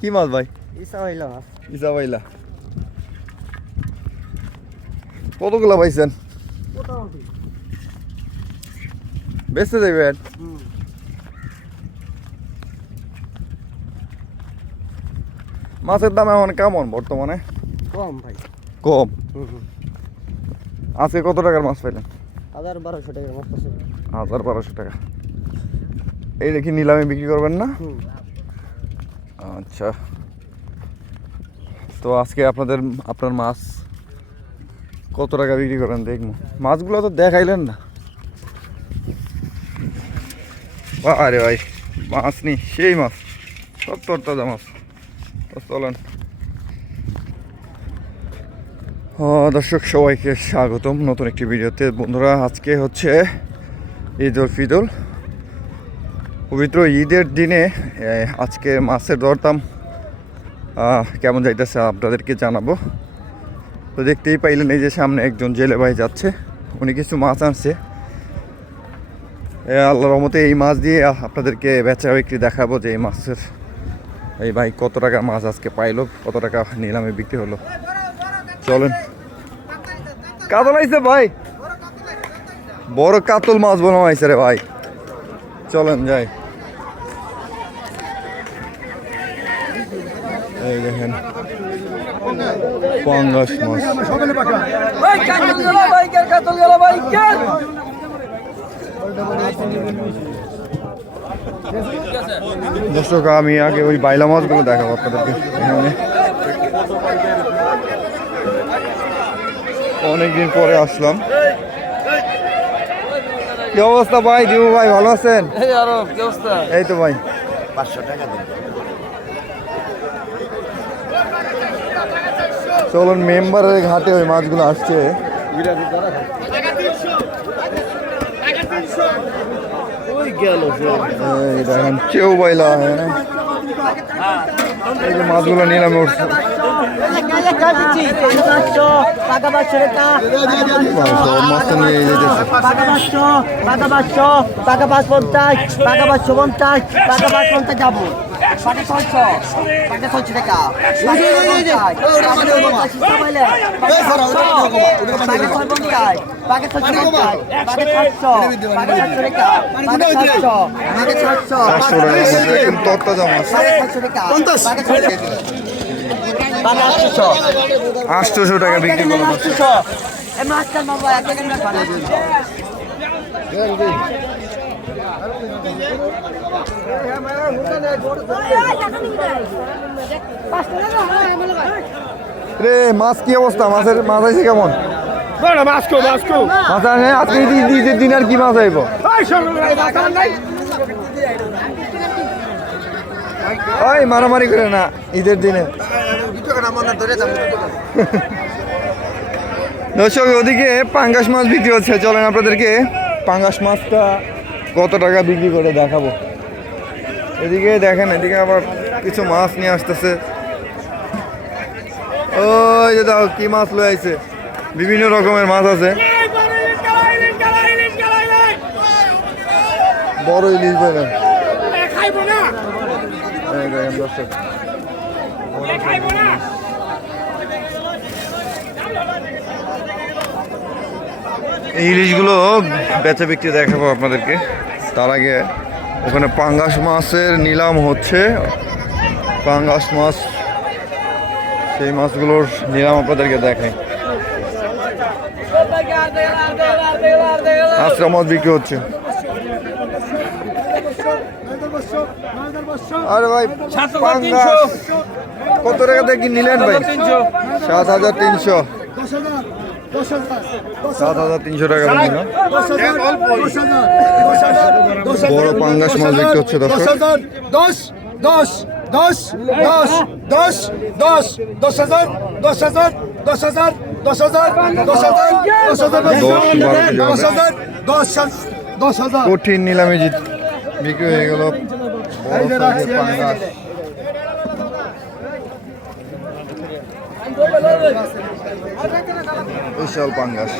কি মাছ ভাই? ইসা ভাইলা মাছ। ইসা কতগুলা পাইছেন? দেবেন হুম। মাছের দাম এখন কেমন বর্তমানে? কম ভাই। কম? আজকে কত টাকার মাছ পাইলেন? হাজার বারোশো টাকার মাছ আছে হাজার বারোশো টাকা। এই দেখি নিলামে বিক্রি করবেন না? আচ্ছা। তো আজকে আপনাদের, আপনার মাছ কত টাকা বিক্রি করেন দেখব। মাছগুলো তো দেখাইলেন না। আরে ভাই, মাছ নি সেই মাছ সব তরতাজা মাছ। চলেন। দর্শক, সবাইকে স্বাগতম নতুন একটি ভিডিওতে। বন্ধুরা, আজকে হচ্ছে ঈদ উল ফিদুল পবিত্র ঈদের দিনে আজকে মাছের দরদাম কেমন যাইতেছে আপনাদেরকে জানাব। তো দেখতেই পাইলেন এই যে সামনে একজন জেলে ভাই যাচ্ছে উনি কিছু মাছ আনছে। এ, আল্লাহর রহমতে এই মাছ দিয়ে আপনাদেরকে বেচা বিক্রি দেখাবো যে এই মাছের এই ভাই কত টাকা মাছ আজকে পাইলো কত টাকা নিলামে বিক্রি হলো। চলেন। কাতল আইছে ভাই। বড় কাতল মাছ বোনা হয়েছে রে ভাই। চলেন যাই। এই দেখেন। পাঙ্গাস মাছ। দর্শক আমি আগে ওই বাইলা মাছগুলো দেখাবো আপনাদেরকে। এখানে অনেকদিন পরে আসলাম। কি অবস্থা ভাই? দিবু ভাই ভালো আছেন? এই তো ভাই। পাঁচশো টাকা চলুন মেম্বারের ঘাটে ওই মাছগুলো আসছে। দেখেন কেউ বাইলা হয় এই যে মাছগুলো নিলামে উঠছে টাকা পাঁচশো টাকা। সব মাছ তো নিয়ে যেতেছে টাকা। পাঁচশো। টাকা পাঁচশো টাকা পাঁচ পঞ্চাশ টাকা পাঁচশো পঞ্চাশ টাকা পাঁচ পঞ্চাশ যাব সাড়ে ছয়শো সাড়ে ছয়শো টাকা সাড়ে ছয় পঞ্চাশ পাকে ছয়শো পঞ্চাশ পাকে সাতশো পাকে সাতশো টাকা পাকে সাতশো পাকে সাতশো চারশো টাকা একদম তত্তাজা মাছ। আটশো আটশোশো টাকা বিক্রি রে মাছ কি অবস্থা? মাছের মাছ আছে কেমন? মাস্কো মাস্কো মাছ আছে আজকে দিন আর কি মাছ আইব? ওই মারামারি করে না, ঈদের দিনে। দর্শক, ওদিকে পাঙ্গাস মাছ বিক্রি হচ্ছে। চলেন আপনাদেরকে পাঙ্গাস মাছটা কত টাকা বিক্রি করে দেখাবো। এদিকে দেখেন, এদিকে আবার কিছু মাছ নিয়ে আসতেছে। ওই যে দাও, কি মাছ লয়ে আইছে? বিভিন্ন রকমের মাছ আছে। বড় ইলিশ দেখেন ইলিশগুলো বেচা বিক্রি দেখাবো আপনাদেরকে। তার আগে ওখানে পাঙ্গাস মাছের নিলাম হচ্ছে। পাঙ্গাস মাছ, সেই মাছগুলোর নিলাম আপনাদেরকে দেখাই। আজকে মাছ বিক্রি হচ্ছে। আরে ভাই পাঙ্গাস কত টাকা দিয়ে কি নিলেন ভাই সাত হাজার তিনশো সাত হাজার তিনশো টাকা বড় পাঙ্গাস মাছ বিক্রি হচ্ছে দশ দশ দশ দশ দশ দশ দশ হাজার দশ হাজার দশ হাজার দশ হাজার দশ হাজার দশ হাজার দশ হাজার দশ হাজার দশ হাজার কঠিন নিলামে জিত বিক্রি হয়ে গেল বিশাল পাঙ্গাস